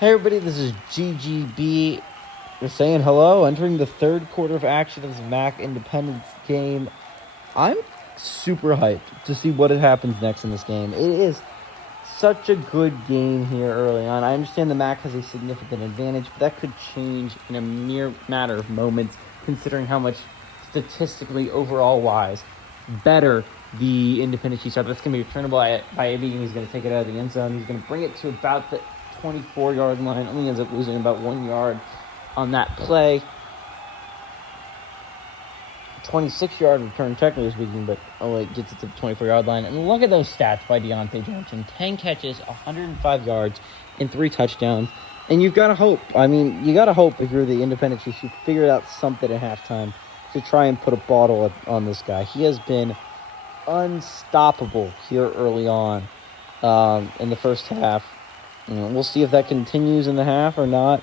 Hey everybody, this is GGB. We're saying hello, entering the third quarter of action of this Mac Independence game. I'm super hyped to see what happens next in this game. It is such a good game here early on. I understand the Mac has a significant advantage, but that could change in a mere matter of moments, considering how much statistically, overall-wise, better the Independent Chiefs are. That's going to be returnable by Ibby, and he's going to take it out of the end zone. He's going to bring it to about the 24-yard line. Only ends up losing about 1 yard on that play. 26-yard return, technically speaking, but only gets it to the 24-yard line. And look at those stats by Deontay Johnson. 10 catches, 105 yards, and 3 touchdowns. And you've got to hope. I mean, you got to hope if you're the Independent Chiefs, you figured out something at halftime to try and put a bottle on this guy. He has been unstoppable here early on in the first half. We'll see if that continues in the half or not.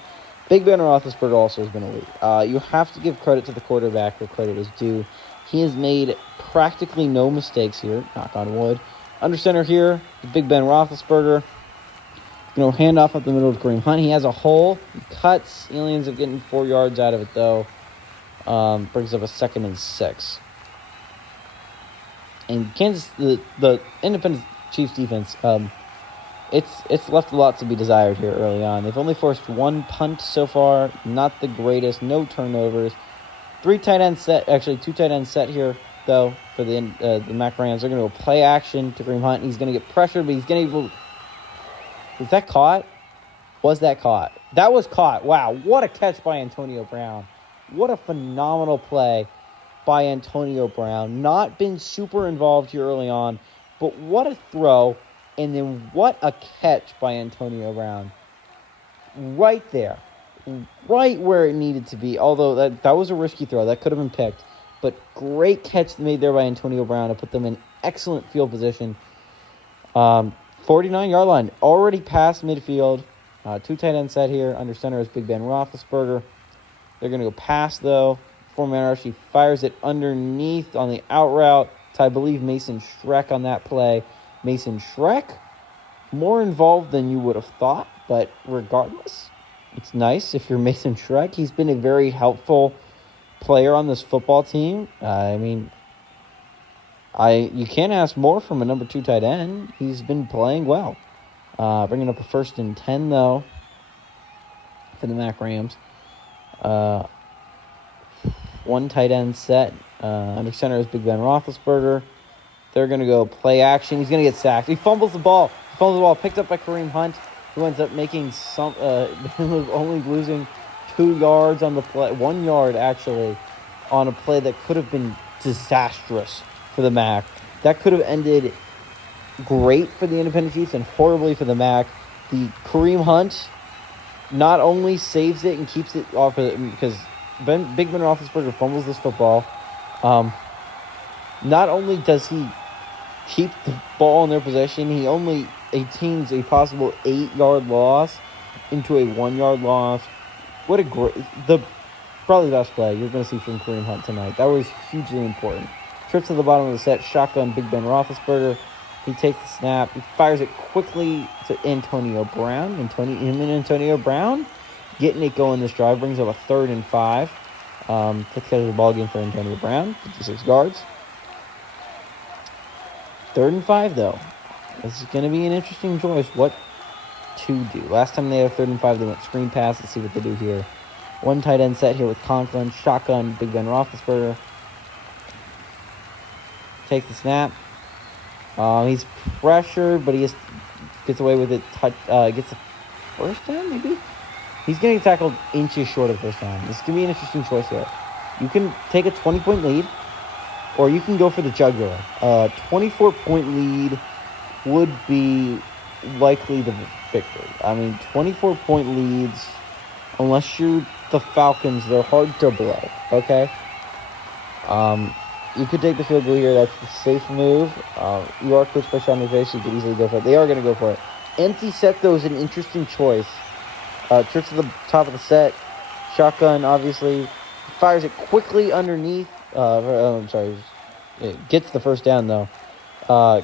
Big Ben Roethlisberger also has been elite. You have to give credit to the quarterback where credit is due. He has made practically no mistakes here, knock on wood. Under center here, Big Ben Roethlisberger. Hand off up the middle of Kareem Hunt. He has a hole. He cuts. He only ends up getting 4 yards out of it, though. Brings up a 2nd and 6. And Kansas, the Independent Chiefs defense, it's left a lot to be desired here early on. They've only forced 1 punt so far. Not the greatest. No turnovers. 2 tight end set here, though, for the Mac Rams. They're going to go play action to Kareem Hunt. He's going to get pressured, but he's going to... Was that caught? Was that caught? That was caught. Wow, what a catch by Antonio Brown. What a phenomenal play by Antonio Brown. Not been super involved here early on, but what a throw. And then what a catch by Antonio Brown. Right there. Right where it needed to be. Although that was a risky throw. That could have been picked. But great catch made there by Antonio Brown to put them in excellent field position. 49-yard line. Already past midfield. 2 tight end set here. Under center is Big Ben Roethlisberger. They're going to go pass, though. 4-man rush. He fires it underneath on the out route to, I believe, Mason Schreck on that play. Mason Schreck, more involved than you would have thought, but regardless, it's nice if you're Mason Schreck. He's been a very helpful player on this football team. You can't ask more from a number 2 tight end. He's been playing well. Bringing up a 1st and 10, though, for the Mac Rams. 1 tight end set. Under center is Big Ben Roethlisberger. They're going to go play action. He's going to get sacked. He fumbles the ball. Picked up by Kareem Hunt, who ends up making only losing 2 yards on the play. 1 yard, actually, on a play that could have been disastrous for the Mac. That could have ended great for the Independent Chiefs and horribly for the Mac. The Kareem Hunt not only saves it and keeps it off of it because Big Ben Roethlisberger fumbles this football. Not only does he keep the ball in their possession, he only attains a possible 8-yard loss into a 1-yard loss. What a great... Probably the best play you're going to see from Kareem Hunt tonight. That was hugely important. Trip to the bottom of the set, shotgun Big Ben Roethlisberger. He takes the snap. He fires it quickly to Antonio Brown. Antonio Brown getting it going this drive. Brings up a 3rd and 5. Fifth catch of the ball game for Antonio Brown. 56 yards. 3rd and 5, though. This is going to be an interesting choice. What to do? Last time they had a 3rd and 5, they went screen pass. Let's see what they do here. 1 tight end set here with Conklin. Shotgun, Big Ben Roethlisberger. Takes the snap. He's pressured, but he gets away with it. Gets a 1st down, maybe? He's getting tackled inches short of 1st down. This is going to be an interesting choice here. You can take a 20-point lead, or you can go for the jugular. 24-point lead would be likely the victory. 24-point leads, unless you're the Falcons, they're hard to blow, okay? You could take the field goal here. That's the safe move. You are coached by Sean McVay, so you could easily go for it. They are going to go for it. Empty set, though, is an interesting choice. Trips to the top of the set. Shotgun, obviously. Fires it quickly underneath. It gets the 1st down, though.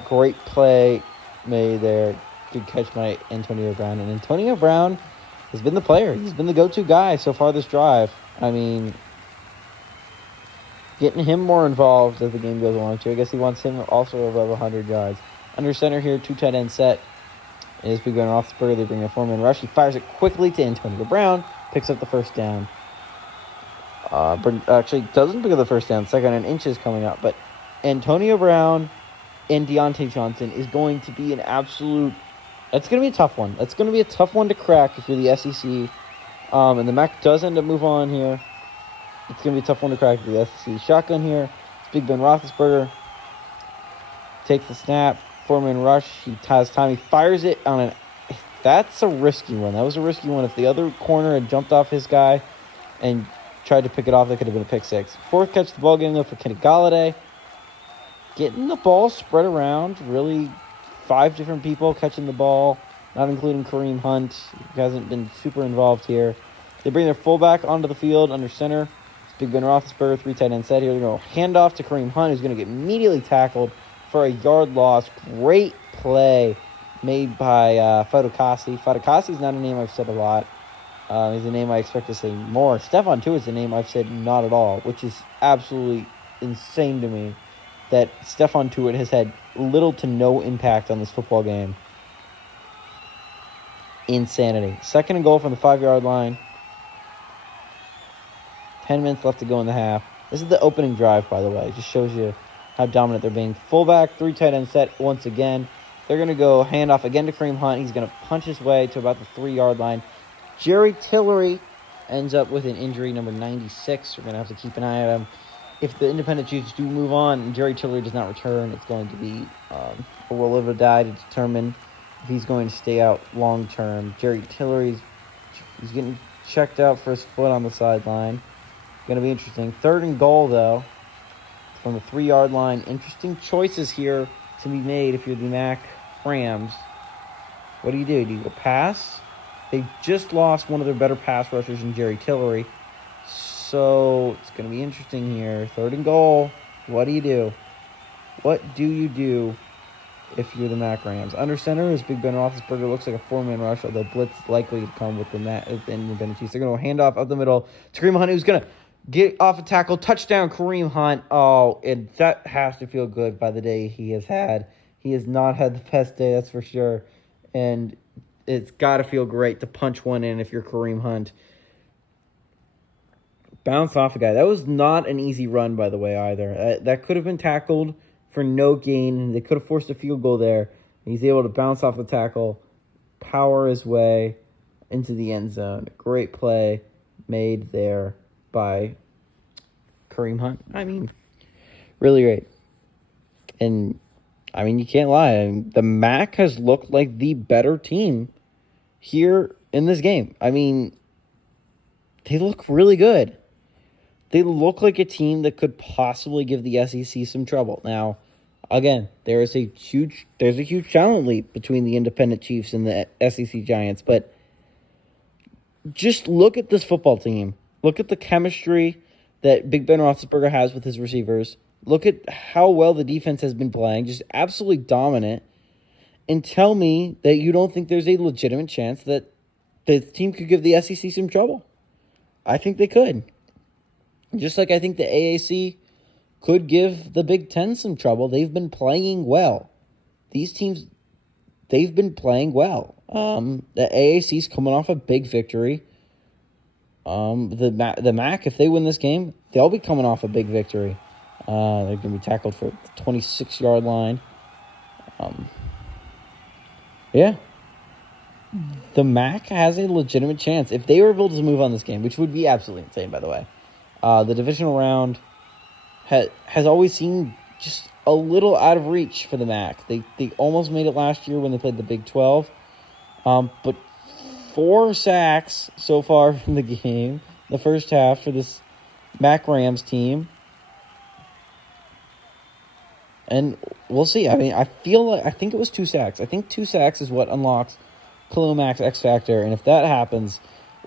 Great play made there. Good catch by Antonio Brown. And Antonio Brown has been the player. He's been the go-to guy so far this drive. I mean, getting him more involved as the game goes along, too. I guess he wants him also above 100 yards. Under center here, 2 tight end set. Is Big Ben Roethlisberger. They bring a 4-man rush. He fires it quickly to Antonio Brown. Picks up the first down. Actually, doesn't pick up the first down. 2nd and inches coming up. But Antonio Brown and Deontay Johnson is going to be an absolute... That's going to be a tough one. That's going to be a tough one to crack if you're the SEC. And the MAC does end up move on here. It's going to be a tough one to crack for the SEC. Shotgun here. It's Big Ben Roethlisberger. Takes the snap. 4-man rush. He has time. He fires it on an... That's a risky one. That was a risky one. If the other corner had jumped off his guy and tried to pick it off, that could have been a pick 6. 4th catch of the ball game, though, for Kenny Golladay. Getting the ball spread around. Really, 5 different people catching the ball, not including Kareem Hunt. He hasn't been super involved here. They bring their fullback onto the field under center. It's Big Ben Roethlisberger, 3 tight end set here. They're going to hand off to Kareem Hunt, who's going to get immediately tackled for a yard loss. Great play made by Fadokasi. Fadokasi is not a name I've said a lot. He's a name I expect to say more. Stephon Tuitt is a name I've said not at all, which is absolutely insane to me that Stephon Tuitt has had little to no impact on this football game. Insanity. 2nd and goal from the 5-yard line. 10 minutes left to go in the half. This is the opening drive, by the way. It just shows you how dominant they're being. Fullback, 3 tight end set once again. They're going to go handoff again to Kareem Hunt. He's going to punch his way to about the 3-yard line. Jerry Tillery ends up with an injury, number 96. We're going to have to keep an eye on him. If the independent Chiefs do move on and Jerry Tillery does not return, it's going to be a roll of a die to determine if he's going to stay out long term. Jerry Tillery's he's getting checked out for his foot on the sideline. Going to be interesting. 3rd and goal, though, from the 3-yard line. Interesting choices here to be made if you're the MAC Rams. What do? Do you go pass? They just lost one of their better pass rushers in Jerry Tillery. So it's going to be interesting here. 3rd and goal. What do you do? What do you do if you're the MAC Rams? Under center is Big Ben Roethlisberger. Looks like a 4-man rush, although blitz is likely to come with the independent Chiefs. They're going to hand off up the middle to Kareem Hunt, who's going to get off a tackle. Touchdown, Kareem Hunt. Oh, and that has to feel good by the day he has had. He has not had the best day, that's for sure. And it's got to feel great to punch one in if you're Kareem Hunt. Bounce off a guy. That was not an easy run, by the way, either. That could have been tackled for no gain. They could have forced a field goal there. He's able to bounce off the tackle, power his way into the end zone. Great play made there by Kareem Hunt. I mean, really great. And, I mean, you can't lie. The MAC has looked like the better team here in this game. I mean, they look really good. They look like a team that could possibly give the SEC some trouble. Now, again, there's a huge talent leap between the independent Chiefs and the SEC Giants, but just look at this football team. Look at the chemistry that Big Ben Roethlisberger has with his receivers. Look at how well the defense has been playing, just absolutely dominant. And tell me that you don't think there's a legitimate chance that the team could give the SEC some trouble. I think they could. Just like I think the AAC could give the Big Ten some trouble. They've been playing well. These teams, they've been playing well. The AAC's coming off a big victory. The MAC, if they win this game, they'll be coming off a big victory. They're going to be tackled for the 26-yard line. Yeah. The MAC has a legitimate chance. If they were able to move on this game, which would be absolutely insane, by the way. The divisional round has always seemed just a little out of reach for the MAC. They almost made it last year when they played the Big 12. But 4 sacks so far from the game, the first half for this MAC Rams team. And we'll see. I mean, I think it was 2 sacks. I think 2 sacks is what unlocks Khalil Mack's X Factor. And if that happens,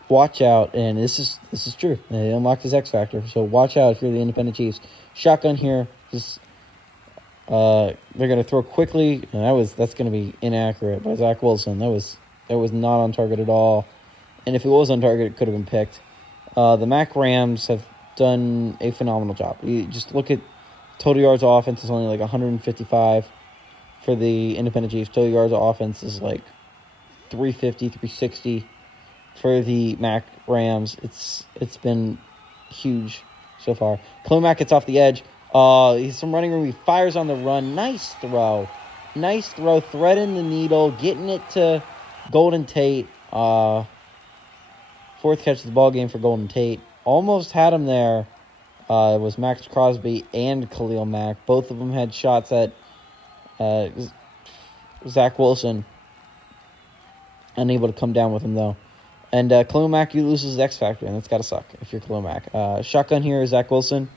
watch out. And this is true. They unlocked his X Factor. So watch out if you're the independent Chiefs. Shotgun here. Just they're gonna throw quickly. And that's gonna be inaccurate by Zach Wilson. That was not on target at all. And if it was on target, it could have been picked. The Mack Rams have done a phenomenal job. You just look at total yards of offense is only like 155 for the Independent Chiefs. Total yards of offense is like 350, 360 for the Mack Rams. It's been huge so far. Khalil Mack gets off the edge. He's some running room. He fires on the run. Nice throw. Threading the needle. Getting it to Golden Tate. Fourth catch of the ball game for Golden Tate. Almost had him there. It was Maxx Crosby and Khalil Mack. Both of them had shots at Zach Wilson. Unable to come down with him, though. And Khalil Mack, you lose his X Factor, and that's got to suck if you're Khalil Mack. Shotgun here is Zach Wilson.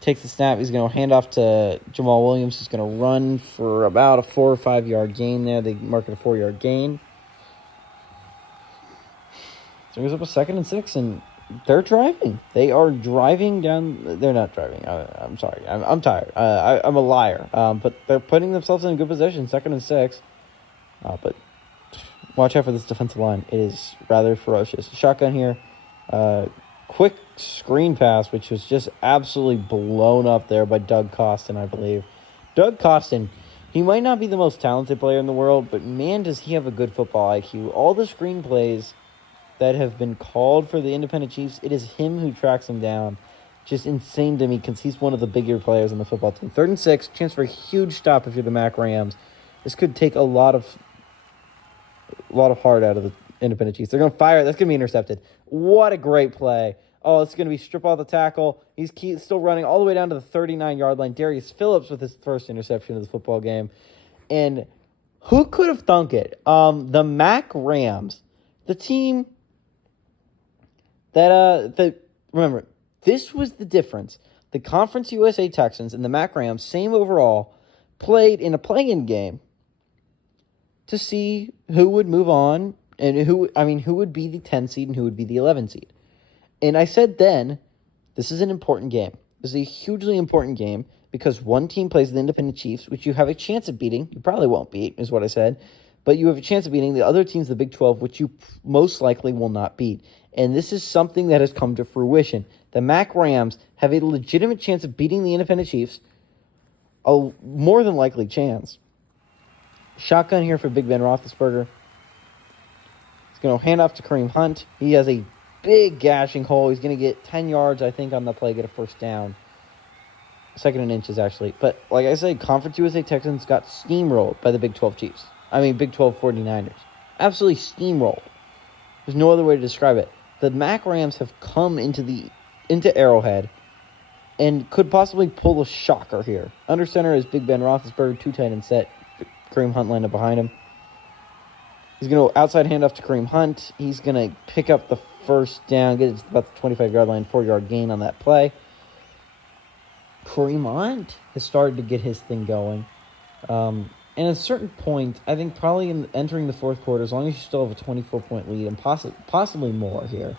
Takes the snap. He's going to hand off to Jamal Williams. He's going to run for about a 4 or 5 yard gain there. They mark it a 4 yard gain. So it goes up a 2nd and 6, and they're driving. They are driving down. They're not driving. I'm sorry. I'm tired. I'm a liar. But they're putting themselves in a good position, 2nd and 6. But watch out for this defensive line. It is rather ferocious. Shotgun here. Quick screen pass, which was just absolutely blown up there by Doug Costin, I believe. Doug Costin, he might not be the most talented player in the world, but man, does he have a good football IQ. All the screen plays that have been called for the Independent Chiefs, it is him who tracks them down. Just insane to me because he's one of the bigger players on the football team. 3rd and 6, chance for a huge stop if you're the Mack Rams. This could take a lot of heart out of the Independent Chiefs. They're going to fire it. That's going to be intercepted. What a great play. Oh, it's going to be strip off the tackle. He's still running all the way down to the 39-yard line. Darius Phillips with his first interception of the football game. And who could have thunk it? The Mack Rams, the team that remember, this was the difference. The Conference USA Texans and the Mack Rams, same overall, played in a play-in game to see who would move on and who would be the 10 seed and who would be the 11 seed. And I said then, this is an important game. This is a hugely important game because one team plays the Independent Chiefs, which you have a chance of beating. You probably won't beat, is what I said. But you have a chance of beating the other teams, the Big 12, which you most likely will not beat. And this is something that has come to fruition. The Mack Rams have a legitimate chance of beating the Independent Chiefs. A more than likely chance. Shotgun here for Big Ben Roethlisberger. He's going to hand off to Kareem Hunt. He has a big gashing hole. He's going to get 10 yards, I think, on the play, get a first down. 2nd and inches, actually. But, like I said, Conference USA Texans got steamrolled by the Big 12 Chiefs. Big 12 49ers. Absolutely steamrolled. There's no other way to describe it. The Mack Rams have come into Arrowhead and could possibly pull a shocker here. Under center is Big Ben Roethlisberger, 2 tight end set. Kareem Hunt lined up behind him. He's going to outside handoff to Kareem Hunt. He's going to pick up the first down, get it to about the 25-yard line, 4-yard gain on that play. Kareem Hunt has started to get his thing going. And at a certain point, I think probably entering the fourth quarter, as long as you still have a 24-point lead and possibly more here,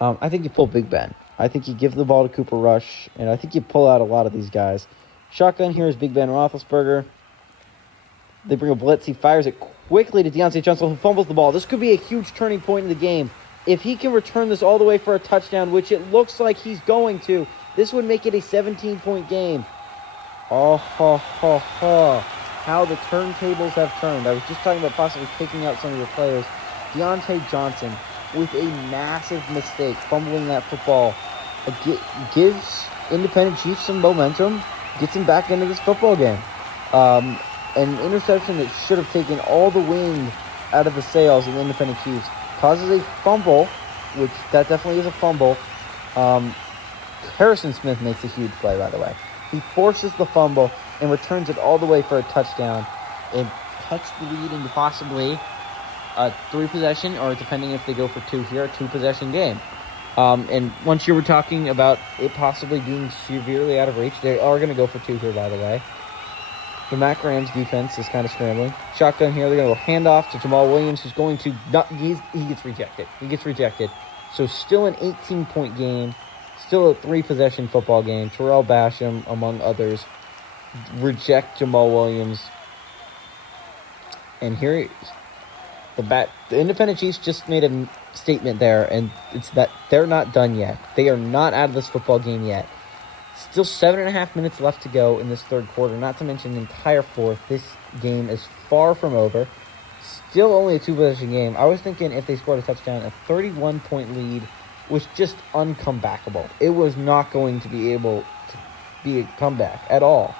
I think you pull Big Ben. I think you give the ball to Cooper Rush, and I think you pull out a lot of these guys. Shotgun here is Big Ben Roethlisberger. They bring a blitz. He fires it quickly to Deontay Johnson, who fumbles the ball. This could be a huge turning point in the game. If he can return this all the way for a touchdown, which it looks like he's going to, this would make it a 17-point game. Oh, ho, ho, ho. How the turntables have turned. I was just talking about possibly taking out some of your players. Deontay Johnson, with a massive mistake, fumbling that football, gives Independent Chiefs some momentum, gets him back into this football game. An interception that should have taken all the wind out of the sails of the Independent Chiefs causes a fumble, which that definitely is a fumble. Harrison Smith makes a huge play, by the way. He forces the fumble and returns it all the way for a touchdown and cuts the lead into possibly a 3-possession, or depending if they go for 2 here, a 2-possession game. And once you were talking about it possibly being severely out of reach, they are going to go for 2 here, by the way. The Mack Rams defense is kind of scrambling. Shotgun here. They're going to go handoff to Jamal Williams, who's going to he gets rejected. He gets rejected. So still an 18-point game. Still a 3-possession football game. Terrell Basham, among others, reject Jamal Williams. And here The independent Chiefs just made a statement there, and it's that they're not done yet. They are not out of this football game yet. Still 7.5 minutes left to go in this third quarter, not to mention the entire fourth. This game is far from over. Still only a 2-possession game. I was thinking if they scored a touchdown, a 31-point lead was just uncomebackable. It was not going to be able to be a comeback at all.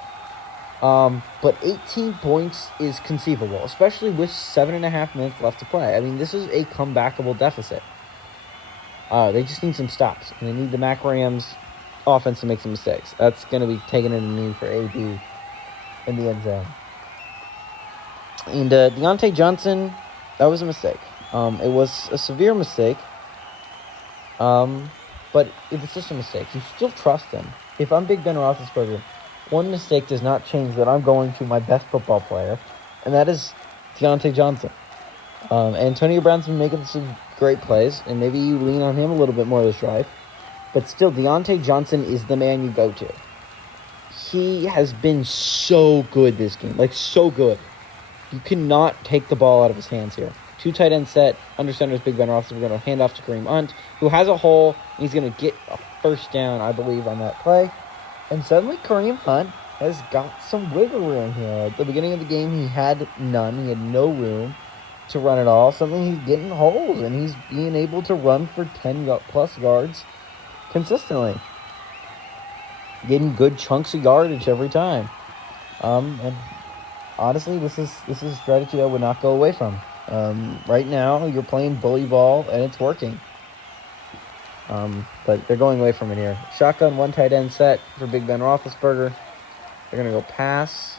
But 18 points is conceivable, especially with 7.5 minutes left to play. I mean, this is a comebackable deficit. They just need some stops, and they need the Mack Rams offense to make some mistakes. That's going to be taken in the knee for AB in the end zone. And Deontay Johnson, that was a mistake. It was a severe mistake. But if it's just a mistake, you still trust him. If I'm Big Ben Roethlisberger, one mistake does not change that I'm going to my best football player, and that is Deontay Johnson. Antonio Brown's been making some great plays, and maybe you lean on him a little bit more this drive. But still, Deontay Johnson is the man you go to. He has been so good this game. Like, so good. You cannot take the ball out of his hands here. 2 tight end set. Under center is Big Ben Roethlisberger. We're going to hand off to Kareem Hunt, who has a hole. And he's going to get a first down, I believe, on that play. And suddenly, Kareem Hunt has got some wiggle room here. At the beginning of the game, he had none. He had no room to run at all. Suddenly, he's getting holes, and he's being able to run for 10-plus yards consistently, getting good chunks of yardage every time. And honestly, this is a strategy I would not go away from. Right now, you're playing bully ball, and it's working. But they're going away from it here. Shotgun, 1 tight end set for Big Ben Roethlisberger. They're going to go pass.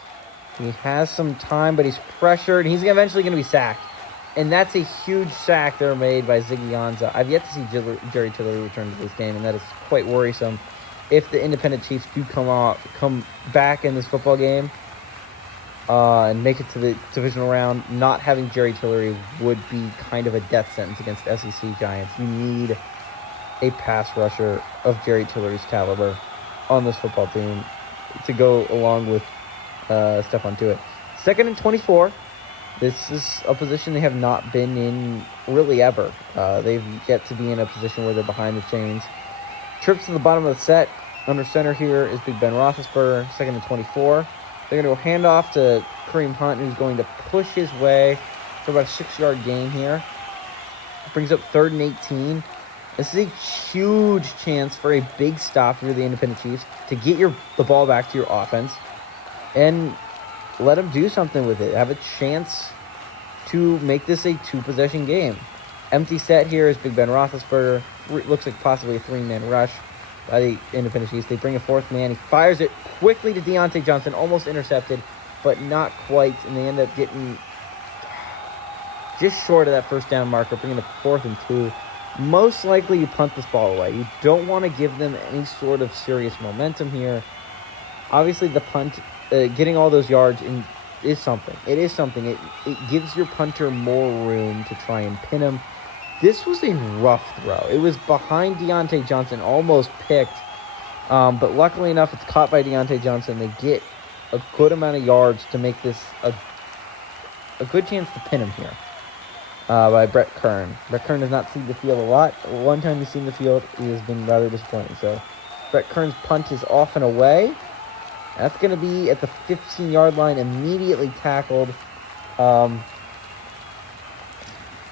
He has some time, but he's pressured. He's eventually going to be sacked. And that's a huge sack there made by Ziggy Ansah. I've yet to see Jerry Tillery return to this game, and that is quite worrisome. If the independent Chiefs do come back in this football game and make it to the divisional round, not having Jerry Tillery would be kind of a death sentence against SEC Giants. You need a pass rusher of Jerry Tillery's caliber on this football team to go along with Stephon Tuitt. 2nd and 24. This is a position they have not been in really ever. They've yet to be in a position where they're behind the chains. Trips to the bottom of the set. Under center here is Big Ben Roethlisberger, 2nd and 24. They're going to go hand off to Kareem Hunt, who's going to push his way for about a 6-yard gain here. Brings up 3rd and 18. This is a huge chance for a big stop for the independent Chiefs to get the ball back to your offense and let them do something with it. Have a chance to make this a 2-possession game. Empty set here is Big Ben Roethlisberger. Looks like possibly a 3-man rush by the independent Chiefs. They bring a 4th man. He fires it quickly to Deontay Johnson. Almost intercepted, but not quite. And they end up getting just short of that first down marker, bringing a 4th and 2. Most likely you punt this ball away. You don't want to give them any sort of serious momentum here. Obviously, the punt, getting all those yards is something. It is something. It gives your punter more room to try and pin him. This was a rough throw. It was behind Deontay Johnson, almost picked. But luckily enough, it's caught by Deontay Johnson. They get a good amount of yards to make this a good chance to pin him here by Brett Kern. Brett Kern has not seen the field a lot. One time he's seen the field, he has been rather disappointing. So Brett Kern's punt is off and away. That's going to be at the 15-yard line, immediately tackled.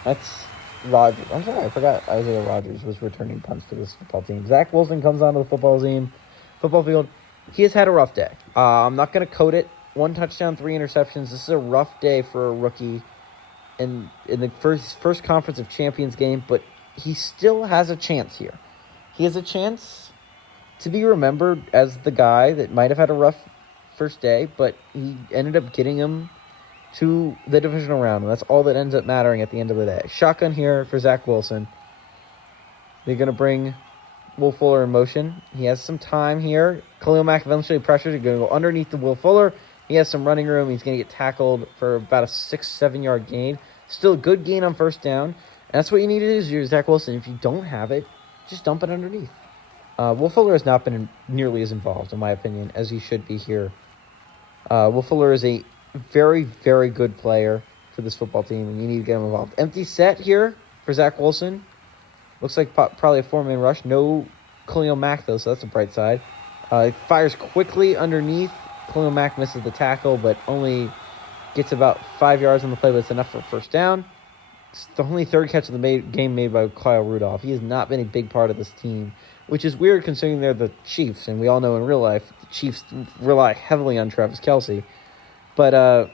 That's Rodgers. I'm sorry, I forgot Isaiah Rodgers was returning punts to this football team. Zach Wilson comes onto the football field. He has had a rough day. I'm not going to code it. 1 touchdown, 3 interceptions. This is a rough day for a rookie in the first Conference of Champions game, but he still has a chance here. He has a chance to be remembered as the guy that might have had a rough first day, but he ended up getting him to the divisional round, and that's all that ends up mattering at the end of the day. Shotgun here for Zach Wilson. They're going to bring Will Fuller in motion. He has some time here. Khalil Mack eventually pressured. He's going to go underneath the Will Fuller. He has some running room. He's going to get tackled for about a 6-7 yard gain. Still a good gain on first down. And that's what you need to do is you're Zach Wilson. If you don't have it, just dump it underneath. Will Fuller has not been nearly as involved, in my opinion, as he should be here. Will Fuller is a very, very good player. to this football team, and you need to get them involved. Empty set here for Zach Wilson. Looks like probably a 4-man rush. No Khalil Mack, though, so that's a bright side. Fires quickly underneath. Khalil Mack misses the tackle, but only gets about 5 yards on the play, but it's enough for a first down. It's the only third catch of the game made by Kyle Rudolph. He has not been a big part of this team, which is weird considering they're the Chiefs, and we all know in real life the Chiefs rely heavily on Travis Kelce. But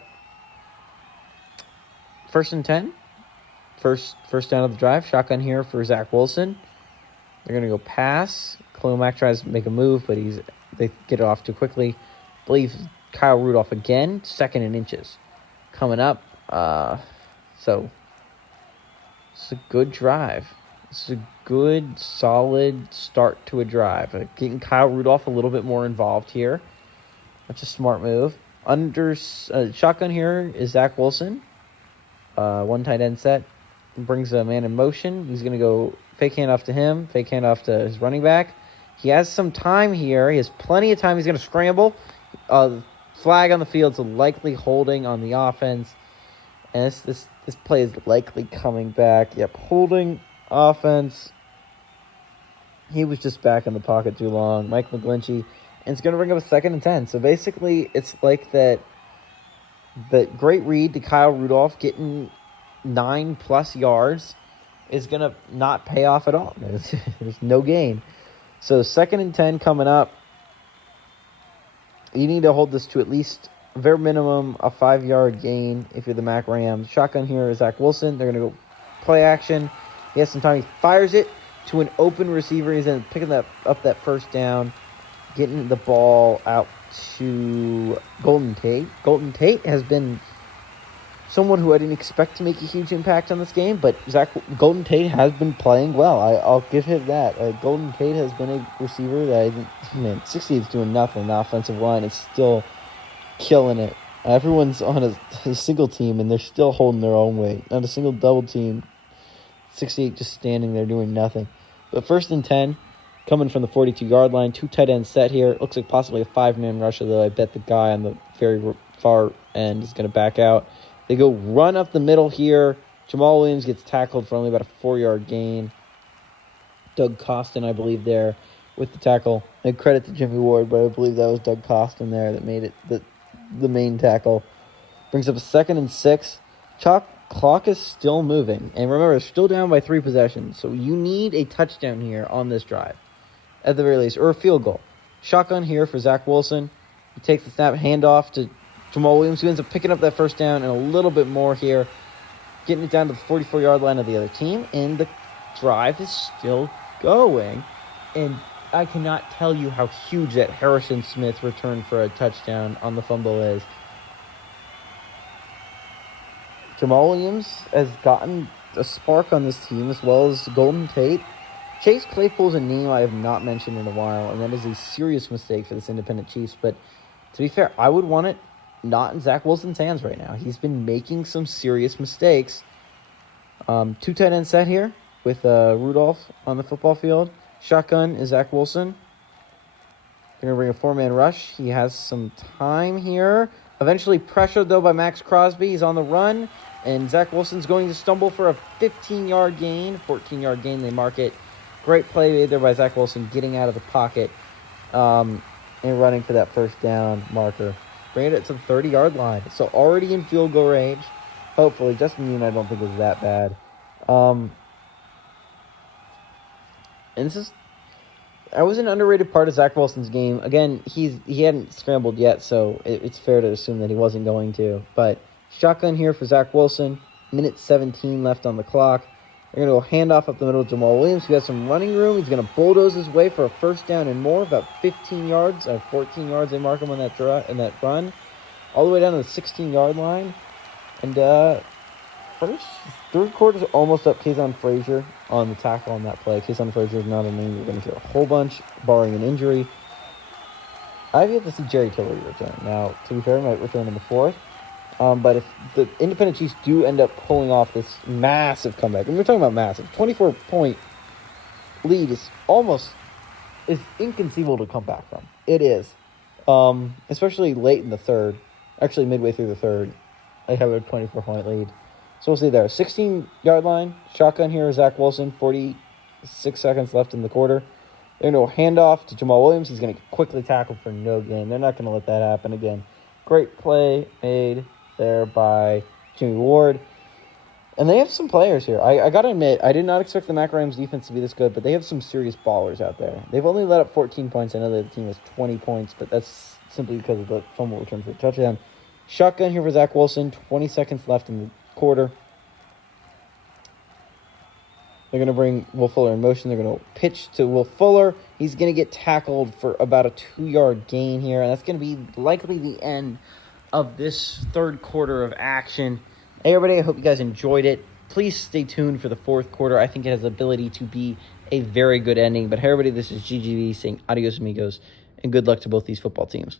first and 10, first down of the drive. Shotgun here for Zach Wilson. They're going to go pass. Khalil Mack tries to make a move, but they get it off too quickly. I believe Kyle Rudolph again, 2nd and inches. Coming up. So it's a good drive. It's a good, solid start to a drive. Getting Kyle Rudolph a little bit more involved here. That's a smart move. Shotgun here is Zach Wilson. One tight end set. Brings a man in motion. He's going to go fake handoff to him. Fake handoff to his running back. He has some time here. He has plenty of time. He's going to scramble. Flag on the field, so likely holding on the offense. And this play is likely coming back. Yep, holding offense. He was just back in the pocket too long. Mike McGlinchey. And it's going to bring up a 2nd and 10. So basically, it's like that great read to Kyle Rudolph getting 9+ yards is going to not pay off at all. There's no gain. So 2nd and 10 coming up. You need to hold this to at least, very minimum, a 5-yard gain if you're the Mac Rams. Shotgun here is Zach Wilson. They're going to go play action. He has some time. He fires it to an open receiver. He's then picking up that first down, getting the ball out to Golden Tate. Golden Tate has been someone who I didn't expect to make a huge impact on this game, but Golden Tate has been playing well. I'll give him that. Golden Tate has been a receiver that 60 is doing nothing. The offensive line is still killing it. Everyone's on a single team, and they're still holding their own weight. Not a single double team. 68 just standing there doing nothing. But 1st and 10, coming from the 42-yard line. 2 tight ends set here. It looks like possibly a 5-man rush, although I bet the guy on the very far end is going to back out. They go run up the middle here. Jamal Williams gets tackled for only about a 4-yard gain. Doug Costin, I believe, there with the tackle. And credit to Jimmy Ward, but I believe that was Doug Costin there that made it the main tackle. Brings up a 2nd and 6. Clock is still moving. And remember, it's still down by 3 possessions. So you need a touchdown here on this drive, at the very least, or a field goal. Shotgun here for Zach Wilson. He takes the snap, handoff to Jamal Williams, who ends up picking up that first down and a little bit more here, getting it down to the 44-yard line of the other team, and the drive is still going. And I cannot tell you how huge that Harrison Smith return for a touchdown on the fumble is. Jamal Williams has gotten a spark on this team, as well as Golden Tate. Chase Claypool's a name I have not mentioned in a while, and that is a serious mistake for this independent Chiefs. But to be fair, I would want it not in Zach Wilson's hands right now. He's been making some serious mistakes. 2 tight end set here with Rudolph on the football field. Shotgun is Zach Wilson. They're going to bring a 4-man rush. He has some time here. Eventually pressured, though, by Maxx Crosby. He's on the run, and Zach Wilson's going to stumble for a 15-yard gain. 14-yard gain, they mark it. Great play made there by Zach Wilson, getting out of the pocket and running for that first down marker. Bringing it to the 30-yard line. So already in field goal range. Hopefully. Justin Yoon I don't think was that bad. And that was an underrated part of Zach Wilson's game. Again, he hadn't scrambled yet, so it's fair to assume that he wasn't going to. But shotgun here for Zach Wilson. Minute 17 left on the clock. They're going to go handoff up the middle of Jamal Williams, who has some running room. He's going to bulldoze his way for a first down and more, about 15 yards. 14 yards, they mark him on that run. All the way down to the 16-yard line. And third quarter's almost up. Kayzon Frazier on the tackle on that play. Kayzon Frazier is not a name you're going to hear a whole bunch, barring an injury. I've yet to see Jerry Tillery return. Now, to be fair, he might return in the 4th. But if the independent Chiefs do end up pulling off this massive comeback, and we're talking about massive, 24-point lead is inconceivable to come back from. It is. Especially late in the third, actually midway through the third. They have a 24-point lead. So we'll see there. 16-yard line. Shotgun here. Zach Wilson. 46 seconds left in the quarter. They're going to handoff to Jamal Williams. He's going to quickly tackle for no gain. They're not going to let that happen again. Great play made there by Jimmy Ward. And they have some players here. I got to admit, I did not expect the Mack Rams defense to be this good, but they have some serious ballers out there. They've only let up 14 points. I know that the team has 20 points, but that's simply because of the fumble return for a touchdown. Shotgun here for Zach Wilson. 20 seconds left in the quarter. They're going to bring Will Fuller in motion. They're going to pitch to Will Fuller. He's going to get tackled for about a 2-yard gain here, and that's going to be likely the end of this third quarter of action. Hey, everybody, I hope you guys enjoyed it. Please stay tuned for the fourth quarter. I think it has the ability to be a very good ending. But hey, everybody, this is GGV saying adios, amigos, and good luck to both these football teams.